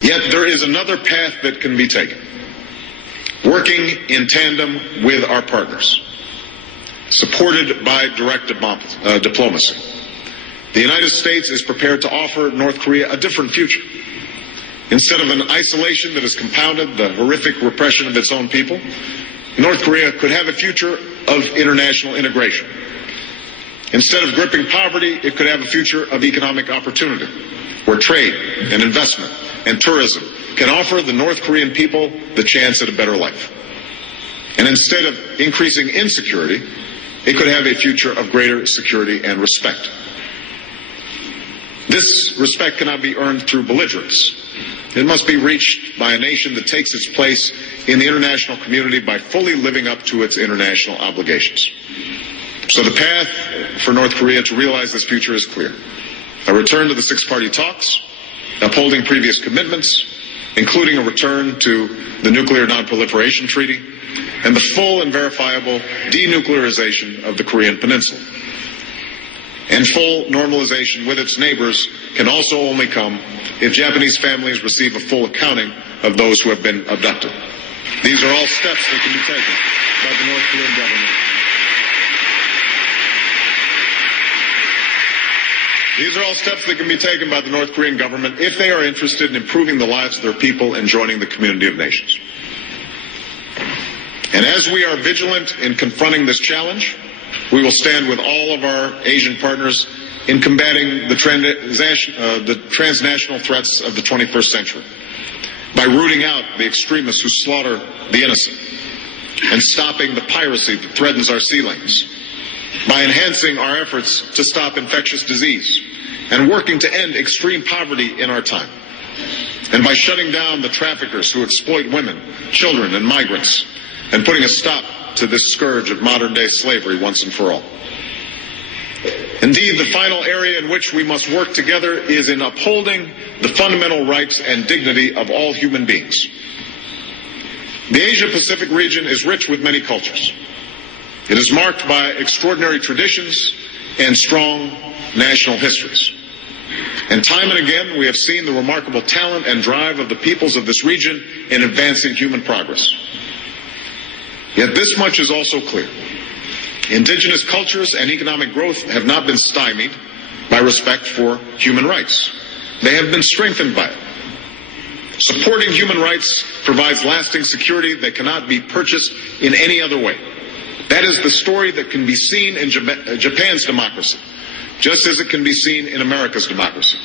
Yet there is another path that can be taken, working in tandem with our partners, supported by direct diplomacy. The United States is prepared to offer North Korea a different future. Instead of an isolation that has compounded the horrific repression of its own people, North Korea could have a future of international integration. Instead of gripping poverty, it could have a future of economic opportunity, where trade and investment and tourism can offer the North Korean people the chance at a better life. And instead of increasing insecurity, it could have a future of greater security and respect. This respect cannot be earned through belligerence. It must be reached by a nation that takes its place in the international community by fully living up to its international obligations. So the path for North Korea to realize this future is clear. A return to the six-party talks, upholding previous commitments, including a return to the Nuclear Non-Proliferation Treaty, and the full and verifiable denuclearization of the Korean Peninsula. And full normalization with its neighbors can also only come if Japanese families receive a full accounting of those who have been abducted. These are all steps that can be taken by the North Korean government. These are all steps that can be taken by the North Korean government if they are interested in improving the lives of their people and joining the community of nations. And as we are vigilant in confronting this challenge, we will stand with all of our Asian partners in combating the transnational threats of the 21st century by rooting out the extremists who slaughter the innocent and stopping the piracy that threatens our sea lanes, by enhancing our efforts to stop infectious disease and working to end extreme poverty in our time, and by shutting down the traffickers who exploit women, children, and migrants, and putting a stop to this scourge of modern-day slavery once and for all. Indeed, the final area in which we must work together is in upholding the fundamental rights and dignity of all human beings. The Asia-Pacific region is rich with many cultures. It is marked by extraordinary traditions and strong national histories. And time and again, we have seen the remarkable talent and drive of the peoples of this region in advancing human progress. Yet this much is also clear. Indigenous cultures and economic growth have not been stymied by respect for human rights. They have been strengthened by it. Supporting human rights provides lasting security that cannot be purchased in any other way. That is the story that can be seen in Japan's democracy, just as it can be seen in America's democracy.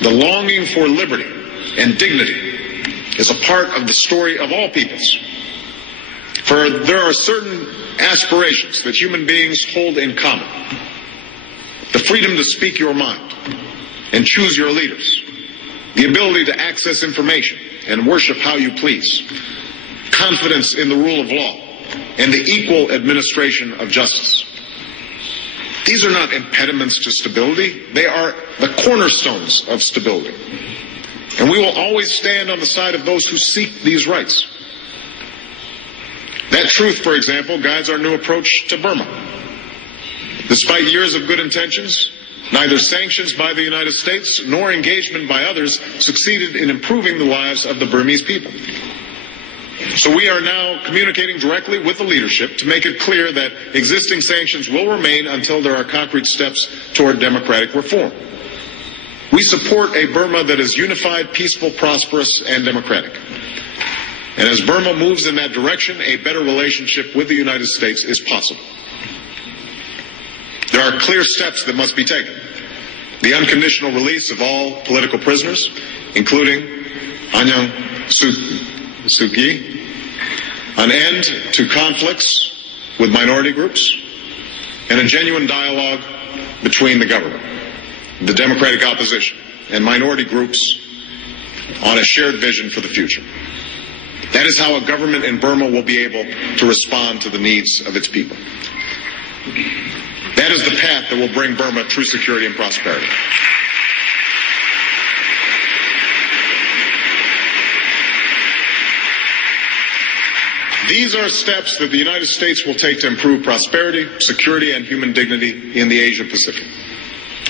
The longing for liberty and dignity is a part of the story of all peoples. For there are certain aspirations that human beings hold in common. The freedom to speak your mind and choose your leaders. The ability to access information and worship how you please. Confidence in the rule of law and the equal administration of justice. These are not impediments to stability. They are the cornerstones of stability. And we will always stand on the side of those who seek these rights. That truth, for example, guides our new approach to Burma. Despite years of good intentions, neither sanctions by the United States nor engagement by others succeeded in improving the lives of the Burmese people. So we are now communicating directly with the leadership to make it clear that existing sanctions will remain until there are concrete steps toward democratic reform. We support a Burma that is unified, peaceful, prosperous, and democratic. And as Burma moves in that direction, a better relationship with the United States is possible. There are clear steps that must be taken. The unconditional release of all political prisoners, including Aung San Suu Kyi, an end to conflicts with minority groups, and a genuine dialogue between the government, the democratic opposition, and minority groups on a shared vision for the future. That is how a government in Burma will be able to respond to the needs of its people. That is the path that will bring Burma true security and prosperity. These are steps that the United States will take to improve prosperity, security, and human dignity in the Asia Pacific.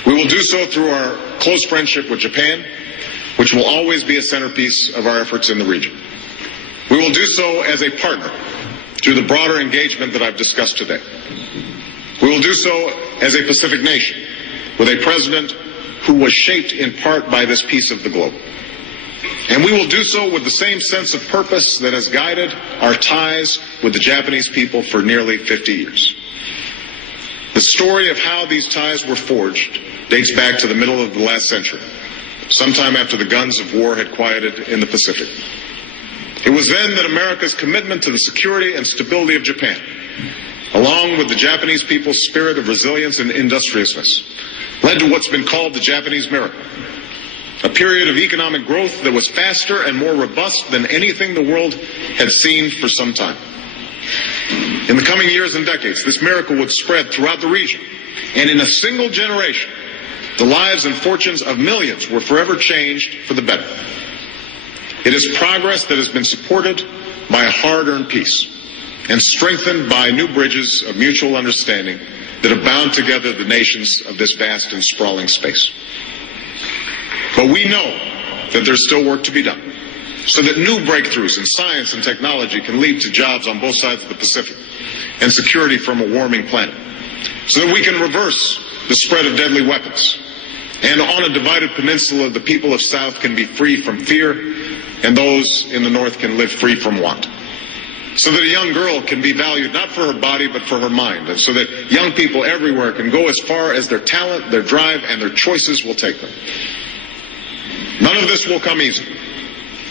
We will do so through our close friendship with Japan, which will always be a centerpiece of our efforts in the region. We will do so as a partner through the broader engagement that I've discussed today. We will do so as a Pacific nation with a president who was shaped in part by this piece of the globe. And we will do so with the same sense of purpose that has guided our ties with the Japanese people for nearly 50 years. The story of how these ties were forged dates back to the middle of the last century, sometime after the guns of war had quieted in the Pacific. It was then that America's commitment to the security and stability of Japan, along with the Japanese people's spirit of resilience and industriousness, led to what's been called the Japanese miracle, a period of economic growth that was faster and more robust than anything the world had seen for some time. In the coming years and decades, this miracle would spread throughout the region, and in a single generation, the lives and fortunes of millions were forever changed for the better. It is progress that has been supported by a hard-earned peace and strengthened by new bridges of mutual understanding that have bound together the nations of this vast and sprawling space. But we know that there's still work to be done so that new breakthroughs in science and technology can lead to jobs on both sides of the Pacific and security from a warming planet, so that we can reverse the spread of deadly weapons. And on a divided peninsula, the people of South can be free from fear, and those in the North can live free from want. So that a young girl can be valued not for her body but for her mind, and so that young people everywhere can go as far as their talent, their drive, and their choices will take them. None of this will come easy,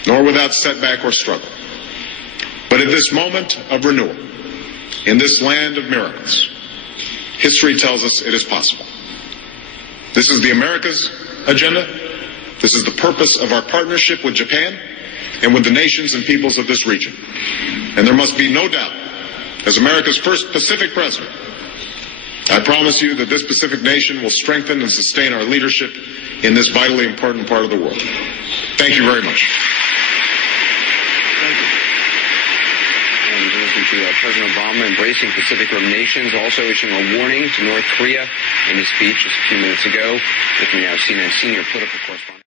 nor without setback or struggle. But at this moment of renewal, in this land of miracles, history tells us it is possible. This is the America's agenda. This is the purpose of our partnership with Japan and with the nations and peoples of this region. And there must be no doubt, as America's first Pacific president, I promise you that this Pacific nation will strengthen and sustain our leadership in this vitally important part of the world. Thank you very much. Thank you. And listen to President Obama embracing Pacific Rim nations, also issuing a warning to North Korea in his speech just a few minutes ago. With me now, CNN senior political correspondent.